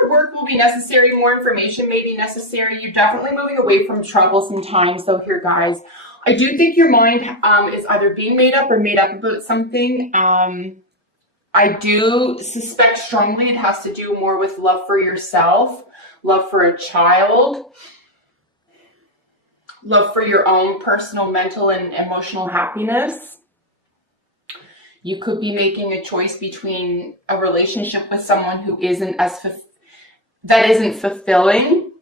more work will be necessary, more information may be necessary. You're definitely moving away from troublesome times though here, guys. I do think your mind is either being made up or made up about something. I do suspect strongly it has to do more with love for yourself, love for a child, love for your own personal, mental, and emotional happiness. You could be making a choice between a relationship with someone who isn't fulfilling.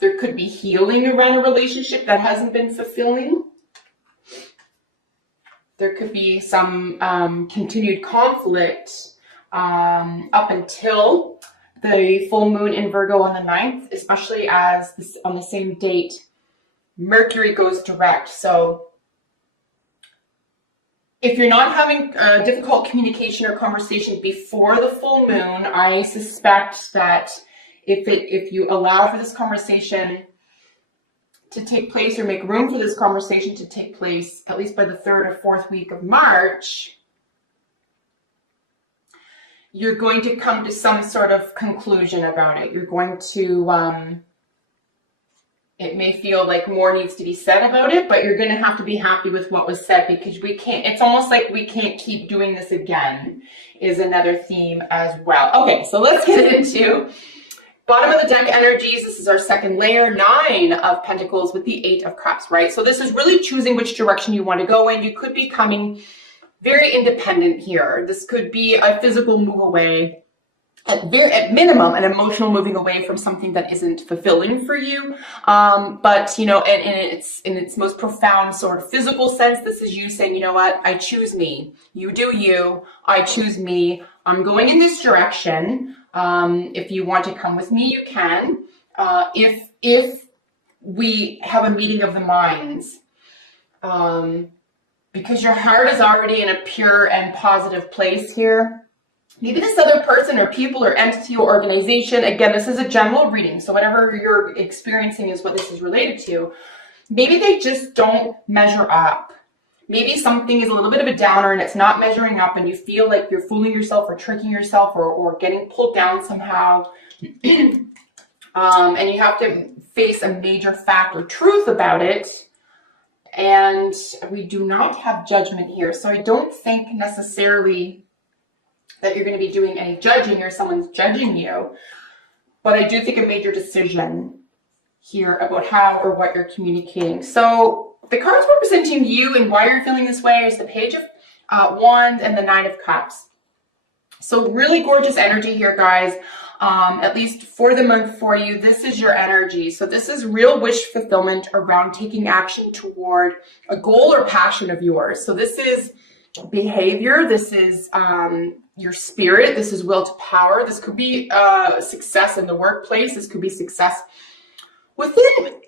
There could be healing around a relationship that hasn't been fulfilling. There could be some continued conflict up until the full moon in Virgo on the 9th, especially as this, on the same date, Mercury goes direct. So if you're not having difficult communication or conversation before the full moon, I suspect that if you allow for this conversation to take place or make room for this conversation to take place, at least by the 3rd or 4th week of March, you're going to come to some sort of conclusion about it. You're going to, it may feel like more needs to be said about it, but you're going to have to be happy with what was said, because we can't, it's almost like we can't keep doing this again is another theme as well. Okay, so let's get into bottom of the deck energies. This is our second layer, 9 of Pentacles with the 8 of Cups, right? So this is really choosing which direction you want to go in. You could be coming very independent here. This could be a physical move away, at minimum, an emotional moving away from something that isn't fulfilling for you. But, you know, in its most profound sort of physical sense, this is you saying, you know what, I choose me. You do you. I choose me. I'm going in this direction. If you want to come with me, you can. If we have a meeting of the minds, because your heart is already in a pure and positive place here. Maybe this other person or people or entity or organization, again, this is a general reading, so whatever you're experiencing is what this is related to. Maybe they just don't measure up. Maybe something is a little bit of a downer and it's not measuring up, and you feel like you're fooling yourself or tricking yourself or getting pulled down somehow. And you have to face a major fact or truth about it. And we do not have judgment here. So I don't think necessarily that you're going to be doing any judging or someone's judging you. But I do think a major decision here about how or what you're communicating. So the cards representing you and why you're feeling this way is the Page of Wands and the 9 of Cups. So really gorgeous energy here, guys. At least for the month for you, this is your energy. So this is real wish fulfillment around taking action toward a goal or passion of yours. So this is behavior. This is your spirit. This is will to power. This could be success in the workplace. This could be success within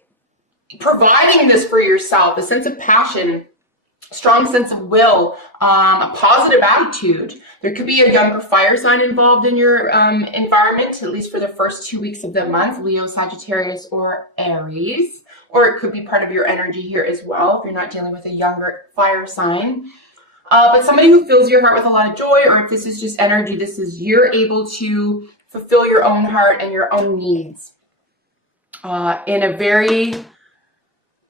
providing this for yourself, a sense of passion, strong sense of will, a positive attitude. There could be a younger fire sign involved in your environment, at least for the first 2 weeks of the month, Leo, Sagittarius, or Aries. Or it could be part of your energy here as well if you're not dealing with a younger fire sign. But somebody who fills your heart with a lot of joy, or if this is just energy, this is you're able to fulfill your own heart and your own needs in a very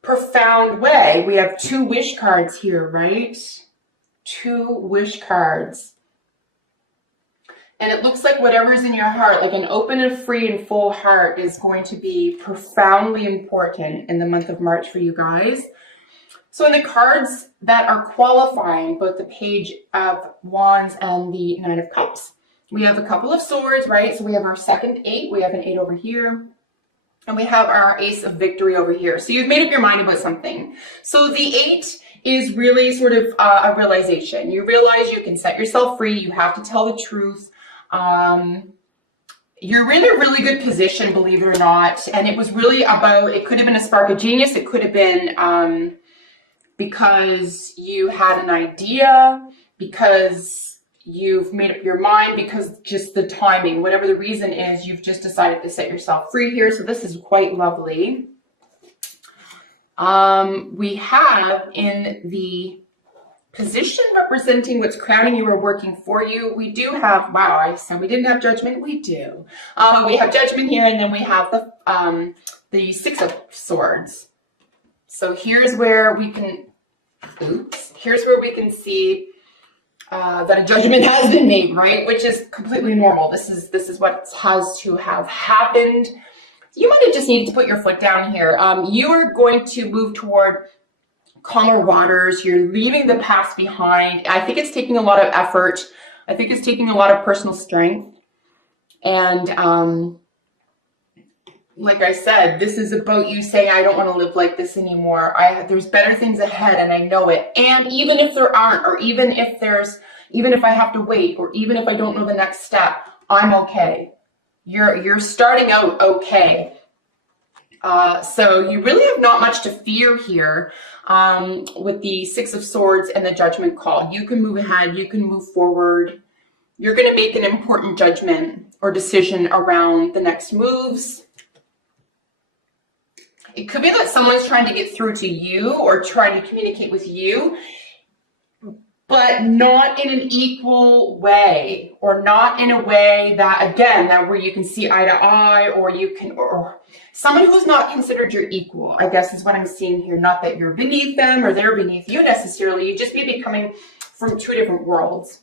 profound way. We have 2 wish cards here, right? 2 wish cards. And it looks like whatever's in your heart, like an open and free and full heart, is going to be profoundly important in the month of March for you guys. So in the cards that are qualifying, both the Page of Wands and the 9 of Cups, we have a couple of swords, right? So we have our second 8. We have an 8 over here. And we have our Ace of Victory over here. So you've made up your mind about something. So the 8 is really sort of a realization. You realize you can set yourself free. You have to tell the truth. You're in a really good position, believe it or not. And it was really about, it could have been a spark of genius. It could have been because you had an idea, because you've made up your mind, because just the timing, whatever the reason is, you've just decided to set yourself free here. So this is quite lovely. We have in the position representing what's crowning you or working for you. We do have, wow, I said we didn't have Judgment. We do. We have Judgment here, and then we have the Six of Swords. So here's where we can, here's where we can see that a judgment has been made, right? Which is completely normal. This is what has to have happened. You might have just needed to put your foot down here. You are going to move toward calmer waters. You're leaving the past behind. I think it's taking a lot of effort. I think it's taking a lot of personal strength. And like I said, this is about you saying, I don't want to live like this anymore. There's better things ahead, and I know it. And even if there aren't, or even if I have to wait, or even if I don't know the next step, I'm okay. You're starting out okay. So you really have not much to fear here with the Six of Swords and the Judgment call. You can move ahead. You can move forward. You're going to make an important judgment or decision around the next moves. It could be that someone's trying to get through to you or trying to communicate with you, but not in an equal way, or not in a way that, again, that where you can see eye to eye, or someone who's not considered your equal, I guess is what I'm seeing here. Not that you're beneath them or they're beneath you necessarily. You just may be coming from two different worlds.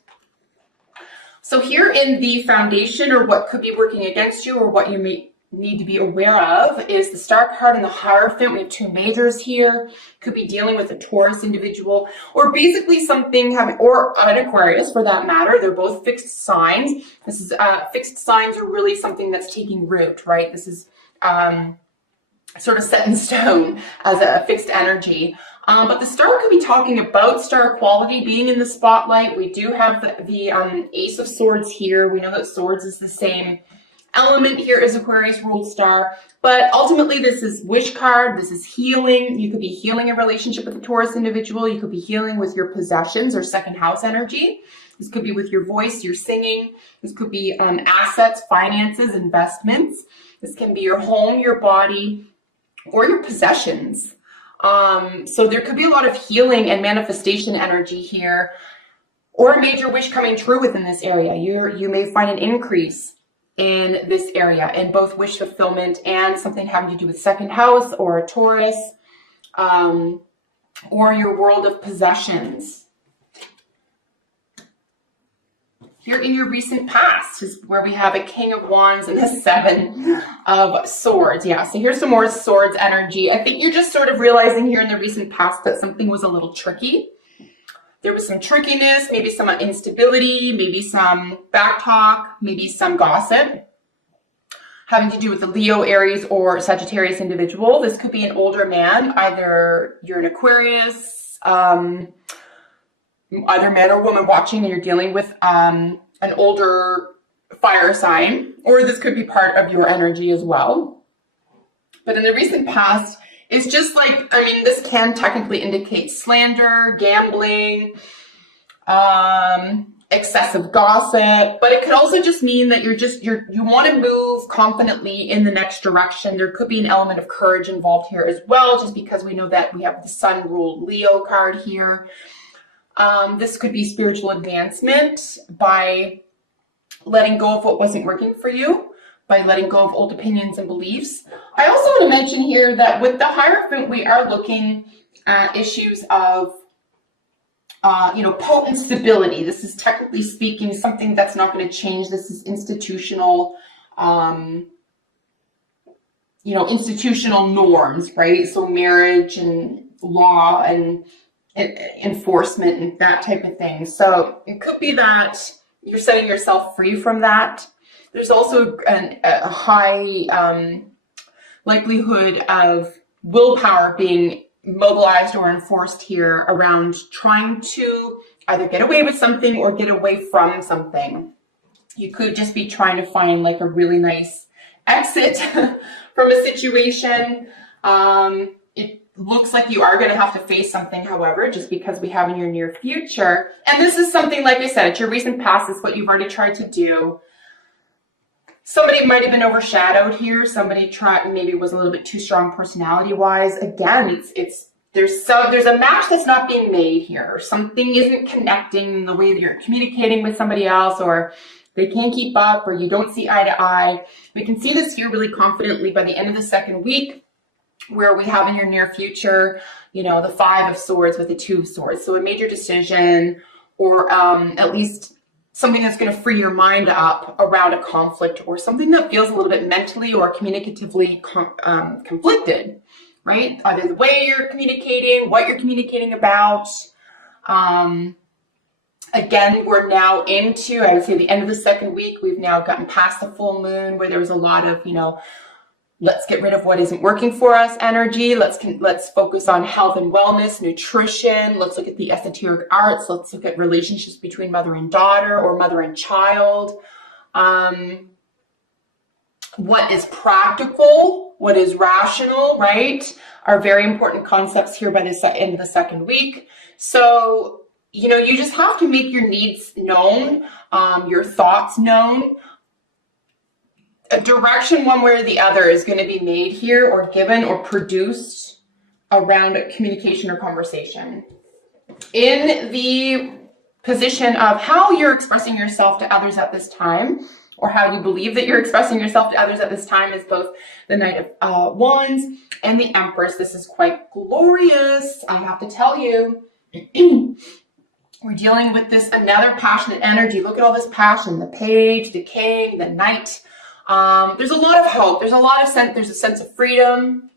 So here in the foundation, or what could be working against you, or what you may need to be aware of, is the Star card and the Hierophant. We have two majors here. Could be dealing with a Taurus individual, or basically something having, or an Aquarius for that matter. They're both fixed signs. This is fixed signs are really something that's taking root, right? This is sort of set in stone as a fixed energy. But the Star could be talking about star quality being in the spotlight. We do have the Ace of Swords here. We know that Swords is the same element here as Aquarius ruled Star, but ultimately this is wish card. This is healing. You could be healing a relationship with a Taurus individual. You could be healing with your possessions or second house energy. This could be with your voice, your singing. This could be assets, finances, investments. This can be your home, your body, or your possessions. So there could be a lot of healing and manifestation energy here, or a major wish coming true within this area. You may find an increase in this area, in both wish fulfillment and something having to do with second house or a Taurus, or your world of possessions. Here in your recent past is where we have a King of Wands and the Seven of Swords. Yeah, so here's some more Swords energy. I think you're just sort of realizing here in the recent past that something was a little tricky. There was some trickiness, maybe some instability, maybe some backtalk, maybe some gossip having to do with the Leo, Aries, or Sagittarius individual. This could be an older man. Either you're an Aquarius, either man or woman watching, and you're dealing with an older fire sign, or this could be part of your energy as well. But in the recent past, it's just like, I mean, this can technically indicate slander, gambling, excessive gossip, but it could also just mean that you want to move confidently in the next direction. There could be an element of courage involved here as well, just because we know that we have the Sun ruled Leo card here. This could be spiritual advancement by letting go of what wasn't working for you, by letting go of old opinions and beliefs. I also want to mention here that with the Hierophant, we are looking at issues of, potent stability. This is technically speaking something that's not going to change. This is institutional, institutional norms, right? So marriage and law and enforcement and that type of thing. So it could be that you're setting yourself free from that. There's also a high likelihood of willpower being mobilized or enforced here around trying to either get away with something or get away from something. You could just be trying to find like a really nice exit from a situation. It looks like you are going to have to face something, however, just because we have in your near future. And this is something, like I said, it's your recent past. It's what you've already tried to do. Somebody might have been overshadowed here. Somebody maybe was a little bit too strong personality-wise. Again, there's a match that's not being made here. Something isn't connecting in the way that you're communicating with somebody else, or they can't keep up, or you don't see eye to eye. We can see this here really confidently by the end of the second week, where we have in your near future, you know, the 5 of Swords with the 2 of Swords. So a major decision, or at least something that's going to free your mind up around a conflict, or something that feels a little bit mentally or communicatively conflicted, right? Either the way you're communicating, what you're communicating about. Again, we're now into, I would say, the end of the second week. We've now gotten past the full moon, where there was a lot of, you know, let's get rid of what isn't working for us energy. Let's focus on health and wellness, nutrition. Let's look at the esoteric arts. Let's look at relationships between mother and daughter, or mother and child. What is practical, what is rational, right, are very important concepts here by the end of the second week. So, you know, you just have to make your needs known, your thoughts known. A direction one way or the other is going to be made here, or given, or produced around communication or conversation. In the position of how you're expressing yourself to others at this time, or how you believe that you're expressing yourself to others at this time, is both the Knight of Wands and the Empress. This is quite glorious, I have to tell you. We're dealing with this, another passionate energy. Look at all this passion, the Page, the King, the Knight. There's a lot of hope. There's a lot of there's a sense of freedom.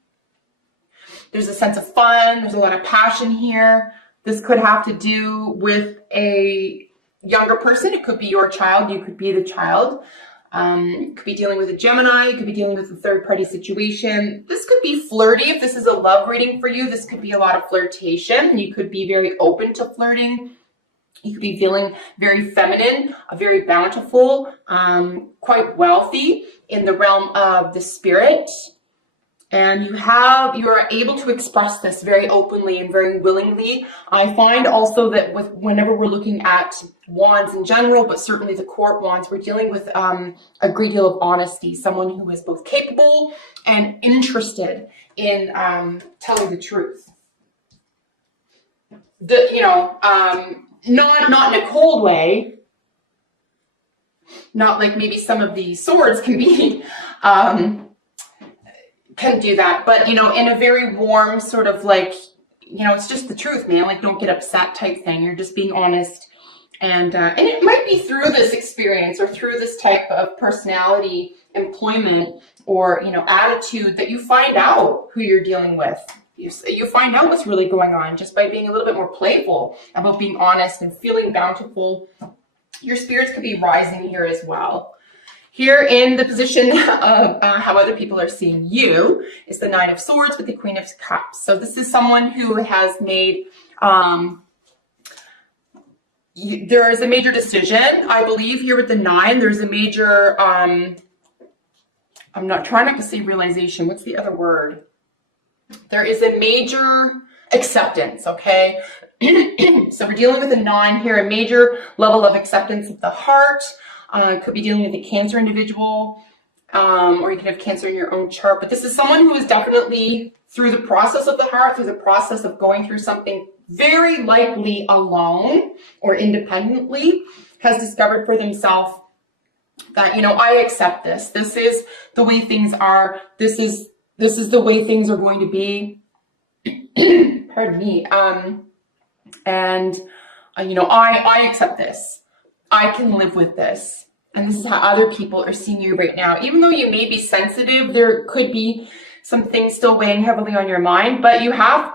There's a sense of fun. There's a lot of passion here. This could have to do with a younger person. It could be your child. You could be the child. It could be dealing with a Gemini. You could be dealing with a third-party situation. This could be flirty. If this is a love reading for you, this could be a lot of flirtation. You could be very open to flirting. You could be feeling very feminine, very bountiful, quite wealthy in the realm of the spirit. And you are able to express this very openly and very willingly. I find also that whenever we're looking at wands in general, but certainly the court wands, we're dealing with a great deal of honesty, someone who is both capable and interested in telling the truth. Not in a cold way, not like maybe some of the swords can be, can do that, but, you know, in a very warm sort of like, you know, it's just the truth, man, like don't get upset type thing. You're just being honest. And it might be through this experience or through this type of personality, employment, or, you know, attitude that you find out who you're dealing with. You find out what's really going on just by being a little bit more playful about being honest and feeling bountiful. Your spirits could be rising here as well. Here in the position of how other people are seeing you is the Nine of Swords with the Queen of Cups. So this is someone who has made, there is a major decision, I believe, here with the 9. There's a major, I'm trying not to say realization. What's the other word? There is a major acceptance, okay? So we're dealing with a 9 here, a major level of acceptance of the heart. Could be dealing with a Cancer individual, or you can have Cancer in your own chart. But this is someone who is definitely, through the process of the heart, through the process of going through something very likely alone or independently, has discovered for themselves that, you know, I accept this. This is the way things are. This is the way things are going to be. Pardon me. You know, I accept this. I can live with this. And this is how other people are seeing you right now. Even though you may be sensitive, there could be some things still weighing heavily on your mind, but you have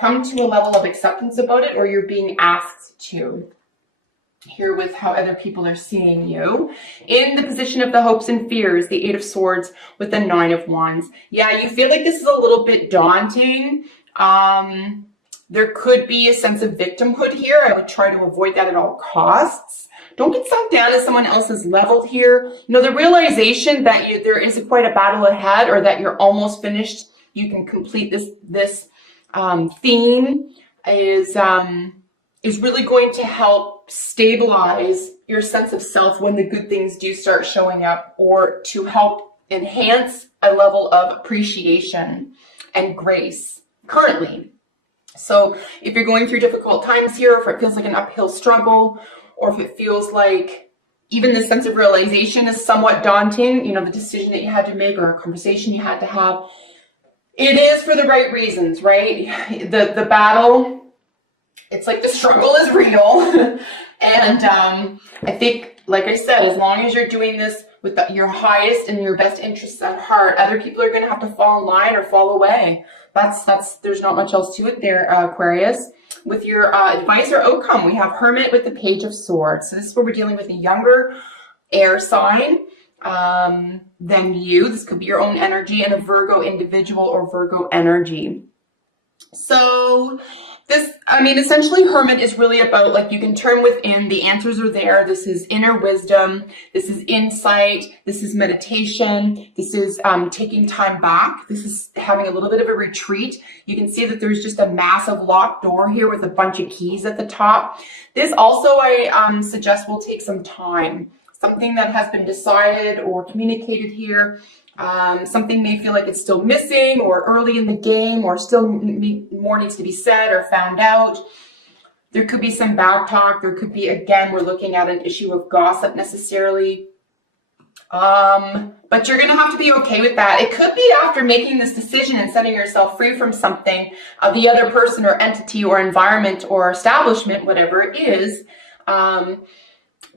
come to a level of acceptance about it, or you're being asked to. Here with how other people are seeing you. In the position of the hopes and fears, the 8 of Swords with the 9 of Wands. Yeah, you feel like this is a little bit daunting. There could be a sense of victimhood here. I would try to avoid that at all costs. Don't get sunk down as someone else's level here. You know, the realization that there is quite a battle ahead, or that you're almost finished, you can complete this theme is really going to help stabilize your sense of self when the good things do start showing up, or to help enhance a level of appreciation and grace currently. So if you're going through difficult times here, or if it feels like an uphill struggle, or if it feels like even the sense of realization is somewhat daunting, you know, the decision that you had to make or a conversation you had to have, it is for the right reasons, right? The battle, it's like the struggle is real. And I think, like I said, as long as you're doing this with your highest and your best interests at heart, other people are going to have to fall in line or fall away. There's not much else to it there, Aquarius. With your advice or outcome, we have Hermit with the Page of Swords. So this is where we're dealing with a younger air sign than you. This could be your own energy, and a Virgo individual or Virgo energy. So this, I mean, essentially Hermit is really about, like, you can turn within, the answers are there. This is inner wisdom. This is insight. This is meditation. This is taking time back. This is having a little bit of a retreat. You can see that there's just a massive locked door here with a bunch of keys at the top. This also, I suggest, will take some time. Something that has been decided or communicated here. Something may feel like it's still missing or early in the game, or still more needs to be said or found out. There could be some back talk. There could be, again, we're looking at an issue of gossip necessarily. But you're going to have to be okay with that. It could be after making this decision and setting yourself free from something, the other person or entity or environment or establishment, whatever it is,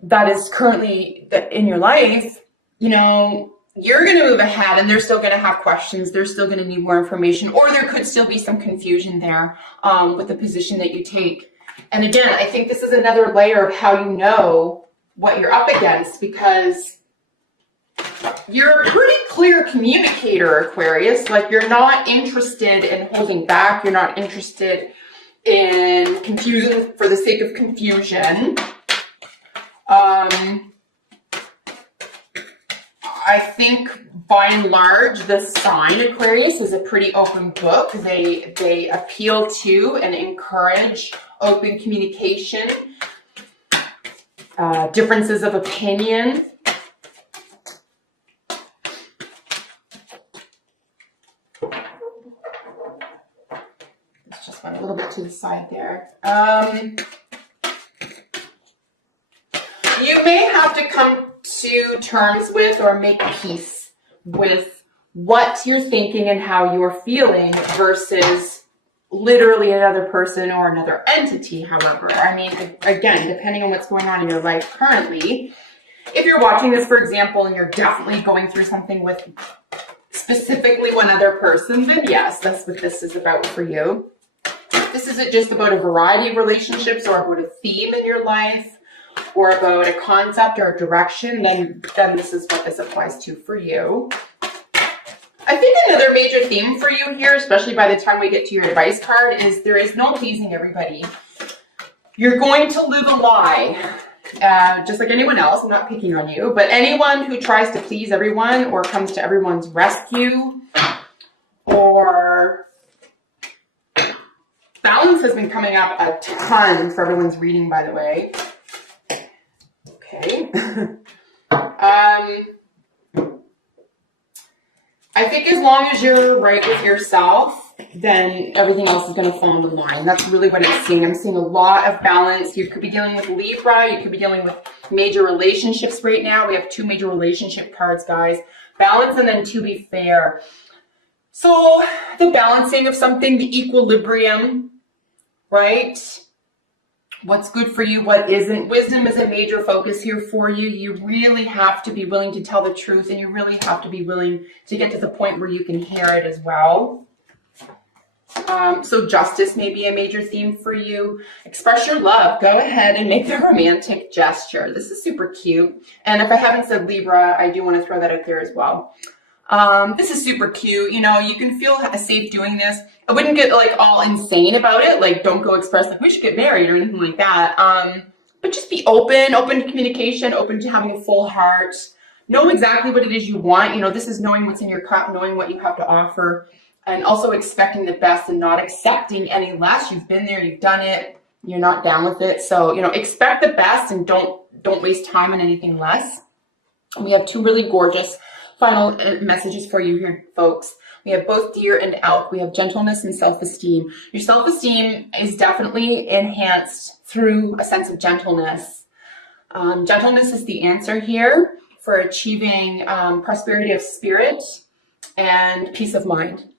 that is currently in your life, you know, you're going to move ahead, and they're still going to have questions. They're still going to need more information, or there could still be some confusion there with the position that you take. And again, I think this is another layer of how you know what you're up against, because you're a pretty clear communicator, Aquarius. Like, you're not interested in holding back. You're not interested in confusion for the sake of confusion. I think by and large, this sign, Aquarius, is a pretty open book. They appeal to and encourage open communication, differences of opinion. Let's just went a little bit to the side there. You may have to come to terms with or make peace with what you're thinking and how you're feeling versus literally another person or another entity. However, I mean, again, depending on what's going on in your life currently, if you're watching this, for example, and you're definitely going through something with specifically one other person, then yes, that's what this is about for you. If this isn't just about a variety of relationships or about a theme in your life, or about a concept or a direction, then this is what this applies to for you. I think another major theme for you here, especially by the time we get to your advice card, is there is no pleasing everybody. You're going to live a lie, just like anyone else. I'm not picking on you, but anyone who tries to please everyone or comes to everyone's rescue, or balance has been coming up a ton for everyone's reading, by the way. Okay. I think as long as you're right with yourself, then everything else is going to fall into line. That's really what it's seeing. I'm seeing a lot of balance. You could be dealing with Libra. You could be dealing with major relationships right now. We have two major relationship cards, guys. Balance and then to be fair. So the balancing of something, the equilibrium, right? What's good for you, what isn't. Wisdom is a major focus here for you. You really have to be willing to tell the truth, and you really have to be willing to get to the point where you can hear it as well. So justice may be a major theme for you. Express your love. Go ahead and make the romantic gesture. This is super cute. And if I haven't said Libra, I do want to throw that out there as well. This is super cute. You know, you can feel safe doing this. I wouldn't get like all insane about it. Like, don't go express like we should get married or anything like that. But just be open to communication, open to having a full heart. Know exactly what it is you want. You know, this is knowing what's in your cup, knowing what you have to offer, and also expecting the best and not accepting any less. You've been there, you've done it, you're not down with it. So, you know, expect the best and don't waste time on anything less. We have two really gorgeous Final messages for you here, folks. We have both Deer and Elk. We have gentleness and self-esteem. Your self-esteem is definitely enhanced through a sense of gentleness. Gentleness is the answer here for achieving prosperity of spirit and peace of mind.